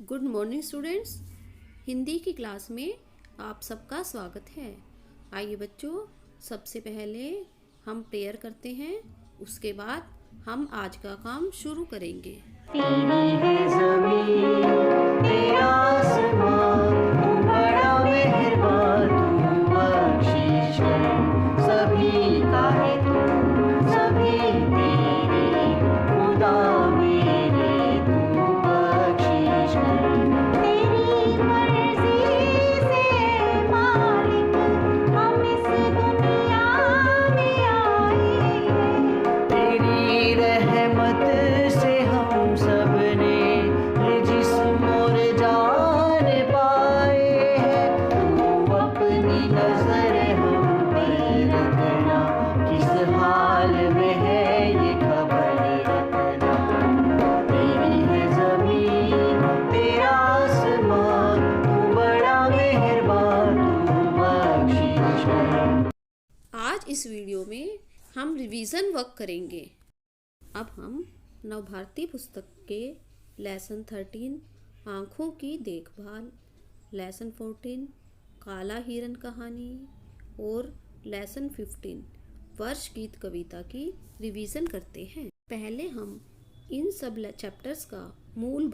Good morning students. Hindi की class में आप सबका स्वागत है। आइए बच्चों, सबसे पहले हम प्रेयर करते हैं, उसके बाद हम आज का काम शुरू करेंगे। तेरी है ज़मीं, तेरा आसमां, तू बड़ा मेहरबान, तू बख्शिश है सभी का है तू, सभी तेरे खुदा मेरे, तू बख्शिश है। तेरी मर्जी से मालिक हम इस दुनिया में आए हैं, तेरी रहमत से हम सब ने ये जिस्म और जान पाए हैं। तू अपनी नजर हम पर रखना, किस हाल में है ये खबर रखना। तेरी है जमीन, तेरा आसमां, तू बड़ा मेहरबान, तू बख्शिश है। आज इस वीडियो में हम रिवीजन वर्क करेंगे। अब हम नवभारती पुस्तक के लेसन 13 आँखों की देखभाल, लेसन 14 काला हिरन कहानी और लेसन 15 वर्ष गीत कविता की रिवीजन करते हैं। पहले हम इन सब चैप्टर्स का मूल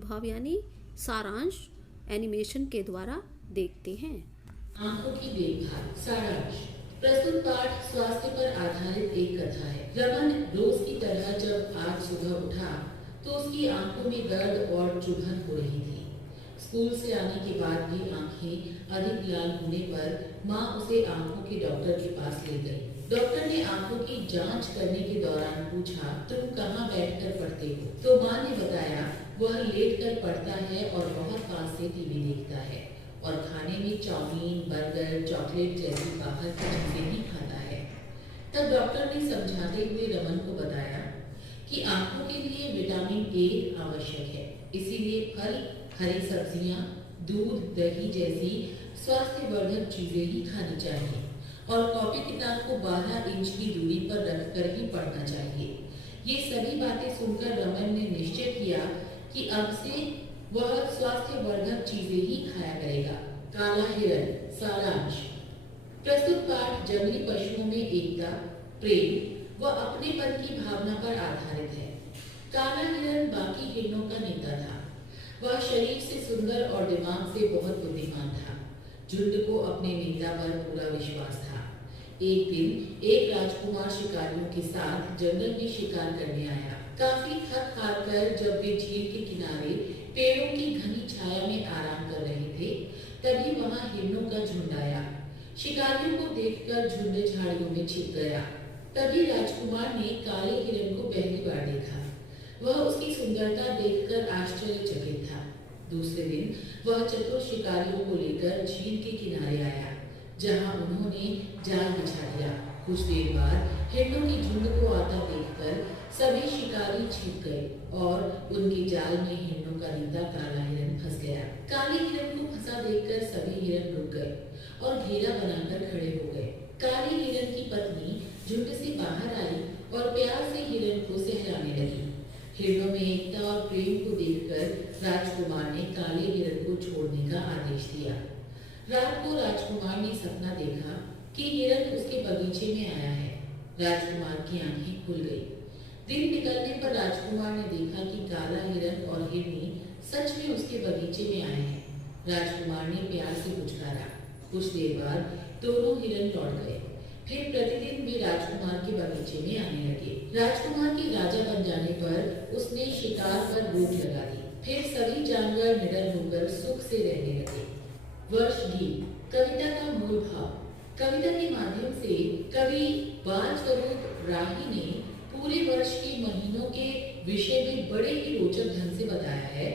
भाव यानी सारांश एनिमेशन के द्वारा देखते हैं। आंखों की देखभाल सारांश। प्रस्तुत पाठ स्वास्थ्य पर आधारित एक कथा है। रमन रोज की तरह जब आज सुबह उठा तो उसकी आंखों में दर्द और चुभन हो रही थी। स्कूल से आने के बाद भी आंखें अधिक लाल होने पर माँ उसे आंखों के डॉक्टर के पास ले गई। डॉक्टर ने आंखों की जांच करने के दौरान पूछा, तुम कहाँ बैठकर पढ़ते हो? तो माँ ने बताया, वह लेटकर पढ़ता है और बहुत पास से टीवी देखता है और खाने में चाउमीन, बर्गर, चॉकलेट जैसी बाहर की चीजें ही खाता है। तब डॉक्टर ने समझाते हुए रमन को बताया कि आंखों के लिए विटामिन ए आवश्यक है, इसीलिए फल, हरी सब्जियां, दूध, दही जैसी स्वास्थ्यवर्धक चीजें ही खानी चाहिए और कॉपी किताब को 12 इंच की दूरी पर रखकर ही पढ़ना चाहिए। ये सभी बातें सुनकर रमन ने निश्चय किया कि अब से वह स्वास्थ्यवर्धक चीजें ही खाया करेगा। काला हिरन सारांश। प्रस्तुत पाठ जंगली पशुओं में एकता, प्रेम व अपनेपन की भावना पर आधारित है। काला हिरन बाकी हिरणों का नेता था। वह शरीर से सुंदर और दिमाग से बहुत बुद्धिमान था। झुंड को अपने नेता पर पूरा विश्वास था। एक दिन एक राजकुमार शिकारियों के साथ जंगल में शिकार करने आया। काफी थक हार कर जब वे झील के किनारे पेड़ों की घनी छाया में आराम कर रहे थे, तभी वहां हिरणों का झुंड आया। शिकारियों को देखकर झुंड झाड़ियों में छिप गया। तभी राजकुमार ने काले हिरण को पहली बार देखा। वह उसकी सुंदरता देखकर आश्चर्यचकित था। दूसरे दिन वह चतुर शिकारियों को लेकर झील के किनारे आया, जहां उन्होंने जाल बिछा दिया। कुछ देर बाद हिरणों के झुंड को आता देखकर सभी शिकारी छिप गए और उनके जाल में हिरणों का नेता काला हिरन फंस गया। काले हिरन को फंसा देखकर सभी हिरन रुक गए और घेरा बनाकर खड़े हो गए। काले हिरन की पत्नी झुंड से बाहर आई और प्यार से हिरन को सहलाने लगी। हिरणों में एकता और प्रेम को देखकर राजकुमार ने काले हिरन को छोड़ने का आदेश दिया। रात को राजकुमार ने सपना देखा कि हिरन उसके बगीचे में आया है। राजकुमार की आंखें खुल गई। दिन निकलने पर राजकुमार ने देखा कि काला हिरन और हिरनी सच में उसके बगीचे में आए हैं। राजकुमार ने प्यार से पुचकारा। कुछ देर बाद दोनों हिरन लौट गए। फिर प्रतिदिन वे राजकुमार के बगीचे में आने लगे। राजकुमार के राजा बन जाने पर उसने शिकार पर रोक लगा दी। फिर सभी जानवर निडर होकर सुख से रहने लगे। वर्ष गीत कविता का मूल भाव। कविता के माध्यम से कवि बाल स्वरूप राही ने पूरे वर्ष के महीनों के विषय में बड़े ही रोचक ढंग से बताया है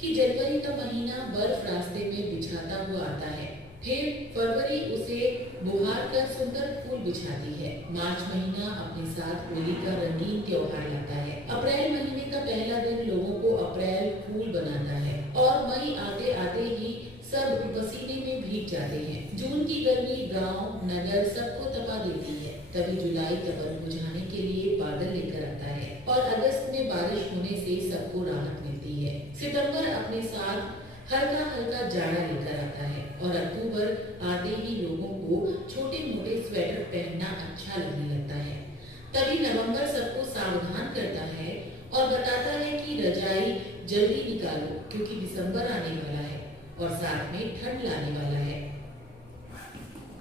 कि जनवरी का महीना बर्फ रास्ते में बिछाता हुआ आता है। फिर फरवरी उसे बुहार कर सुंदर फूल बिछाती है। मार्च महीना अपने साथ होली का रंगीन त्योहार लाता है। अप्रैल महीने का पहला दिन लोगों को अप्रैल फूल बनाता है और मई आते आते ही सब पसीने में भीग जाते हैं। जून की गर्मी गांव नगर सबको तपा देती है। तभी जुलाई तपन बुझाने के लिए बादल लेकर आता है और अगस्त में बारिश होने से सबको राहत मिलती है। होती है। सितंबर अपने साथ हल्का हल्का जाड़ा लेकर आता है और अक्टूबर आते ही लोगों को छोटे मोटे स्वेटर पहनना अच्छा लगने लगता है। तभी नवंबर सबको सावधान करता है और बताता है कि रजाई जल्दी निकालो क्योंकि दिसंबर आने वाला है और साथ में ठंड लाने वाला है।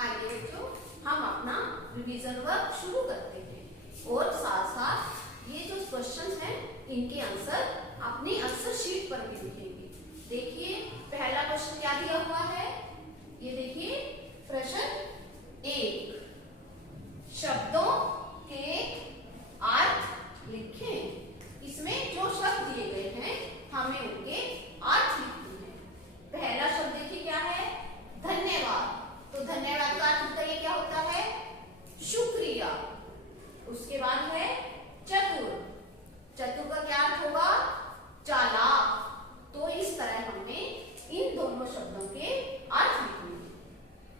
आइए बच्चों, हम अपना रिवीजन वर्क शुरू करते हैं और साथ साथ ये जो क्वेश्चंस हैं इनके आंसर अपनी आंसर शीट पर भी लिखेंगे। देखिए पहला क्वेश्चन क्या दिया हुआ है, ये देखिए प्रश्न 1, शब्दों के अर्थ लिखें। इसमें जो शब्द दिए गए हैं हमें उनके अर्थ लिखने हैं। पहला शब्द देखिए क्या है, धन्यवाद। तो धन्यवाद का अर्थ बताइए क्या होता है, शुक्रिया। उसके बाद है चतुर। चतुर का क्या अर्थ होगा, चालाक। तो इस तरह हमने इन दोनों शब्दों के अर्थ लिखे।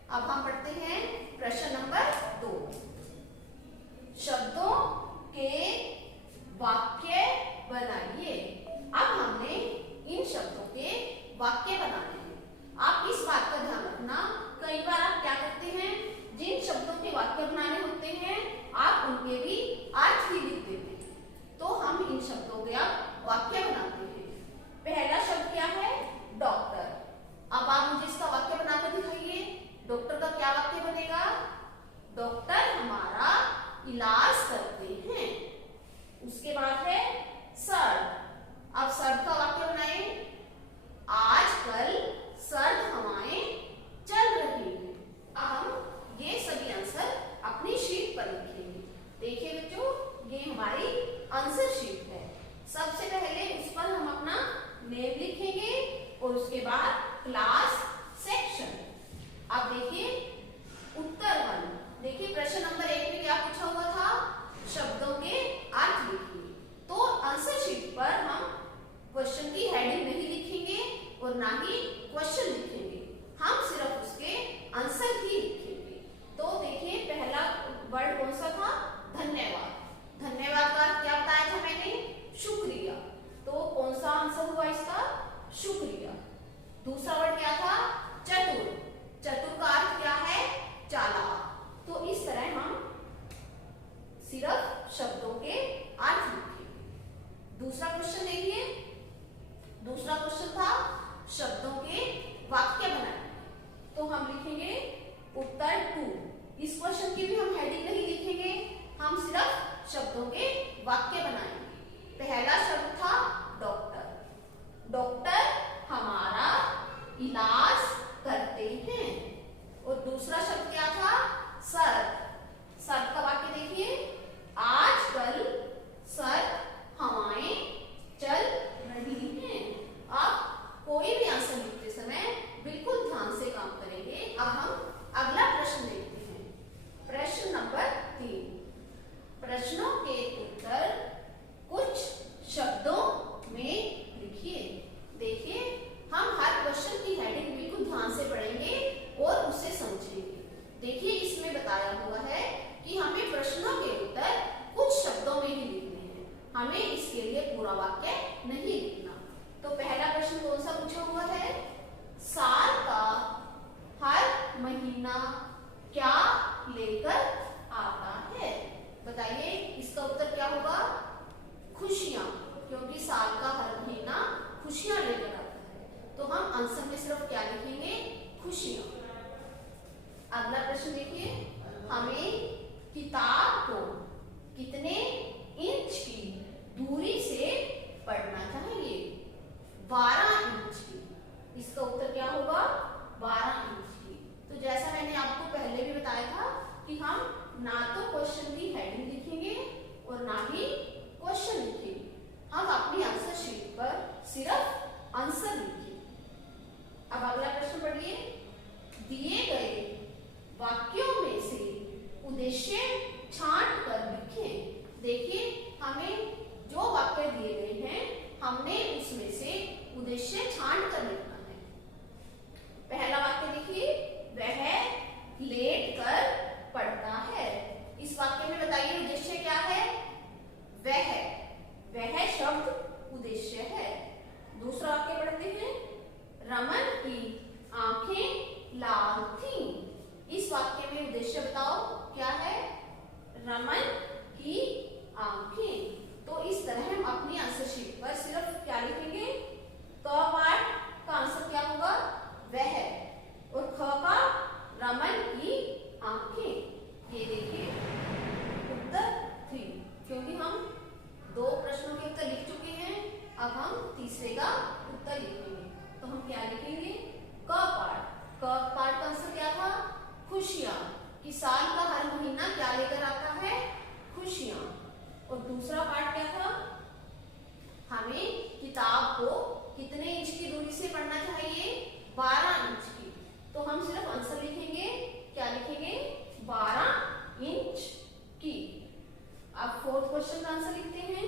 अब हम पढ़ते हैं प्रश्न नंबर 2, शब्दों के वाक्य बनाइए। अब हमने इन शब्दों के वाक्य बनाने हैं। आप इस बात का ध्यान रखना, कई बार आप क्या करते हैं, जिन शब्दों के वाक्य बनाने होते हैं आप उनके भी अर्थ ही लिख देते हैं। तो हम इन शब्दों के अब वाक्य बनाते हैं। पहला शब्द क्या है, डॉक्टर। अब आप मुझे इसका वाक्य बनाकर दिखाइए। डॉक्टर का क्या वाक्य बनेगा, डॉक्टर हमारा इलाज करते हैं। उसके बाद है सर्द। अब सर्द का वाक्य बनाए, आजकल सर्द हवाएं चल रही हैं। अब हम ये सभी आंसर अपनी शीट पर लिखेंगे। देखिए बच्चों, ये हमारी आंसर शीट है। सबसे पहले उस पर हम अपना नेम लिखेंगे और उसके बाद क्लास सेक्शन। अब देखिए उत्तर 1, देखिए प्रश्न नंबर 1 में क्या पूछा हुआ था, शब्दों के अर्थ लिखिए। तो आंसर शीट पर हम क्वेश्चन की हेडिंग नहीं लिखेंगे और ना ही क्वेश्चन लिखेंगे, हम सिर्फ उसके आंसर ही लिखेंगे। तो देखिए पहला वर्ड कौन सा था, धन्यवाद। धन्यवाद का अर्थ क्या बताया था मैंने, शुक्रिया। तो कौन सा आंसर हुआ इसका, शुक्रिया। दूसरा वर्ड क्या था, चतुर। चतुर का अर्थ क्या है, चालाक। तो इस तरह हम सिर्फ शब्दों के अर्थ लिखेंगे। दूसरा क्वेश्चन देखिए, दूसरा क्वेश्चन था शब्दों के वाक्य बनाए। तो हम लिखेंगे उत्तर 2। इस क्वेश्चन की भी हम हेडिंग नहीं लिखेंगे, हम सिर्फ शब्दों के वाक्य बनाएंगे। पहला शब्द था डॉक्टर। डॉक्टर हमारा इलाज करते हैं। और दूसरा शब्द क्या था, सर्द। सर्द का वाक्य देखिए, आजकल सर्द हवाएं चल रही हैं। आप कोई भी आंसर लिखते समय बिल्कुल ध्यान से काम करेंगे। अब हम अगला प्रश्न देखते हैं, प्रश्न नंबर 3, प्रश्नों के उत्तर कुछ शब्दों में लिखिए। देखिए हम हर क्वेश्चन की हेडिंग बिल्कुल ध्यान से पढ़ेंगे और उसे समझेंगे। देखिए इसमें बताया हुआ है कि हमें प्रश्नों के उत्तर कुछ शब्दों में ही लिखने हैं, हमें इसके लिए पूरा वाक्य नहीं लिखना। तो पहला प्रश्न कौन सा पूछा हुआ है, साल का हर महीना क्या लेकर आता है। बताइए इसका उत्तर क्या होगा, खुशियां, क्योंकि साल का हर महीना खुशियां लेकर आता है। तो हम आंसर में सिर्फ क्या लिखेंगे, खुशियां। अगला प्रश्न देखिए, हमें किताब को कितने इंच की दूरी से पढ़ना चाहिए, 12 इंच की। इसका उत्तर क्या होगा, 12 इंच की। तो जैसा मैंने आपको पहले भी बताया था कि हम ना तो क्वेश्चन की हेडिंग लिखेंगे और ना ही क्वेश्चन लिखेंगे, हम अपनी आंसर शीट पर सिर्फ आंसर लिखेंगे। अब अगला प्रश्न पढ़िए, दिए गए वाक्यों में से उद्देश्य छांट कर लिखें। देखिए हमें जो वाक्य दिए गए हैं हमने उसमें से उद्देश्य हिस्से का उत्तर लिखेंगे। तो हम क्या लिखेंगे? क पार्ट का आंसर क्या था? खुशियां, कि साल का हर महीना क्या लेकर आता है? खुशियां। और दूसरा पार्ट क्या था? हमें किताब को कितने इंच की दूरी से पढ़ना चाहिए? 12 इंच की। तो हम सिर्फ आंसर लिखेंगे, क्या लिखेंगे? 12 इंच की। अब फोर्थ क्वेश्चन का आंसर लिखते हैं।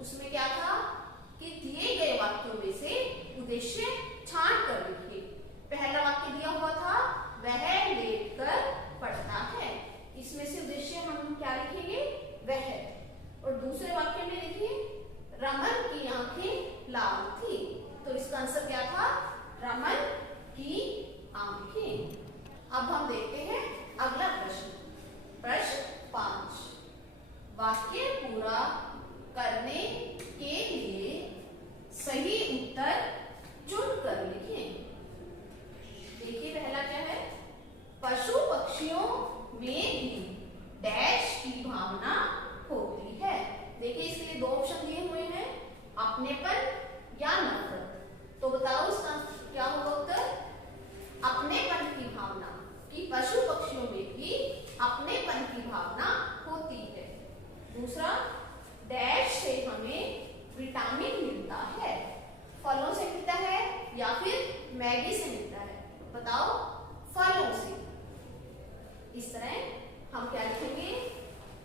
उसमें क्या था कि दिए गए वाक्यों में से उद्देश्य छांट कर लिखिए। पहला वाक्य दिया हुआ था, वह लेटकर पढ़ता है। इसमें से उद्देश्य हम क्या लिखेंगे? वह। और दूसरे वाक्य में देखिए, रमन की आंखें लाल थी। तो इसका आंसर क्या था? रमन की आंखें। अब हम देखते हैं अगला प्रश्न। प्रश्न 5, वाक्य पूरा करने के लिए सही उत्तर चुनकर लिखें। देखिए पहला क्या है? पशु पक्षियों में भी डैश की भावना होती है। देखिए इसके लिए दो ऑप्शन दिए हुए हैं, अपनेपन या नफरत। तो बताओ इसका क्या होगा उत्तर? अपनेपन की भावना, कि पशु पक्षियों में भी अपनेपन की भावना होती है। दूसरा, डैश से हमें विटामिन मिलता है। फलों से मिलता है या फिर मैगी से मिलता है? बताओ। फलों से। इस तरह हम क्या लिखेंगे?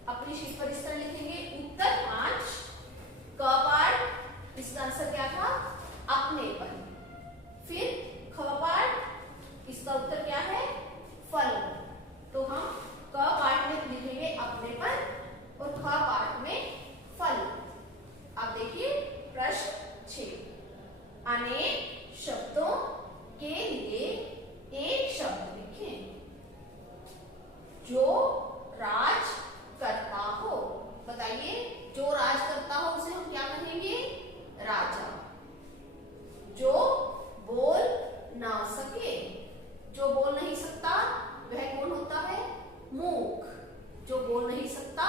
अपनी शीट पर इस तरह लिखेंगे। उत्तर 5 क पार्ट, इसका आंसर क्या था? अपनेपन। फिर ख पार्ट, इसका उत्तर क्या है? फल। तो हम क पार्ट में लिखेंगे अपनेपन और ख पार्ट में फल। अब देखिए प्रश्न 6, अनेक शब्दों के लिए एक शब्द लिखें जो राज करता हो। बताइए, जो राज करता हो उसे हम क्या कहेंगे? राजा। जो बोल ना सके, जो बोल नहीं सकता वह कौन होता है? मूर्ख। जो बोल नहीं सकता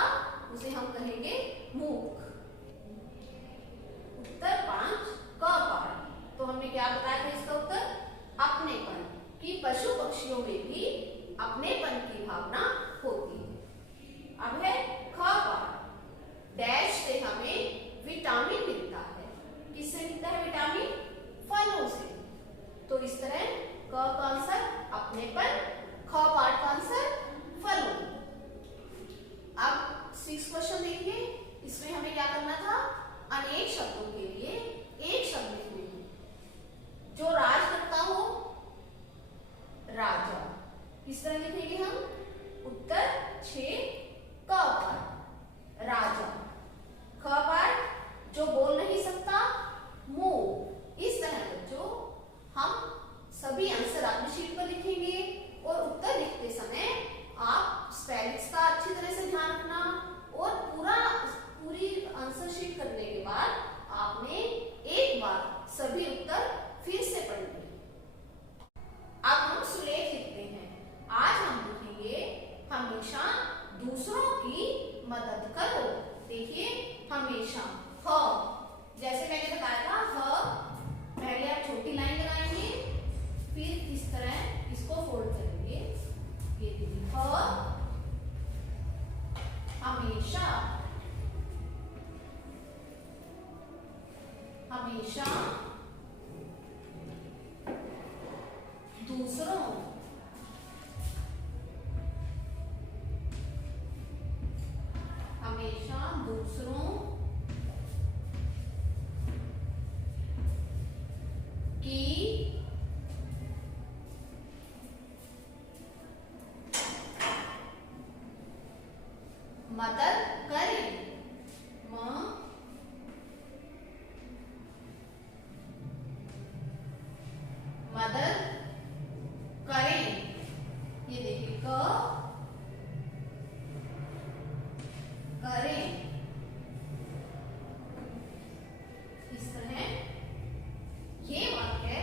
उसे हम कहेंगे मूर्ख। उत्तर 5 क पार्ट। तो हमने क्या बताया था इसका उत्तर? अपनेपन, कि पशु पक्षियों में भी अपनेपन की भावना होती है। अब है ख पार्ट, डैश से हमें विटामिन मिलता है। किससे मिलता है विटामिन? फलों से। तो इस तरह क का आंसर अपनेपन, ख पार्ट का आंसर फलों। अब 6 क्वेश्चन देखिए। इसमें हमें क्या करना था? अनेक शब्दों के लिए एक शब्द लिखने हैं जो राज करता हो। राजा। किस तरह लिखेंगे हम? उत्तर 6 क पार्ट, राजा। ख पार्ट, जो बोल नहीं सकता, मूर्ख। इस तरह बच्चों हम सभी आंसर अपनी शीट पर लिखेंगे और उत्तर लिखते समय आप स्पेलिंग्स का अच्छी तरह से ध्यान रखना और पूरी आंसर शीट करने के बाद आपने एक बार सभी उत्तर फिर से पढ़ने। अब हम सुलेख लिखते हैं। आज हम लिखेंगे हमेशा दूसरों की मदद करो। देखिए हमेशा ह, जैसे मैंने बताया था ह, पहले आप छोटी लाइन लगाएंगे, फिर इस तरह इसको फोल्ड करेंगे। ये देखिए ह, हमेशा, हमेशा दूसरों, हमेशा दूसरों की मदद करें। मदद करें। ये देखिए क, करें। इस तरह ये वाक्य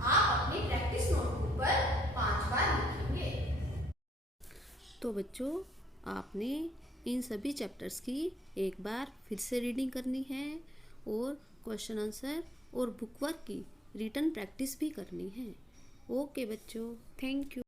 आप अपनी प्रैक्टिस नोटबुक पर 5 बार लिखेंगे। तो बच्चों, आपने इन सभी चैप्टर्स की एक बार फिर से रीडिंग करनी है और क्वेश्चन आंसर और बुक वर्क की रिटन प्रैक्टिस भी करनी है। ओके बच्चों, थैंक यू।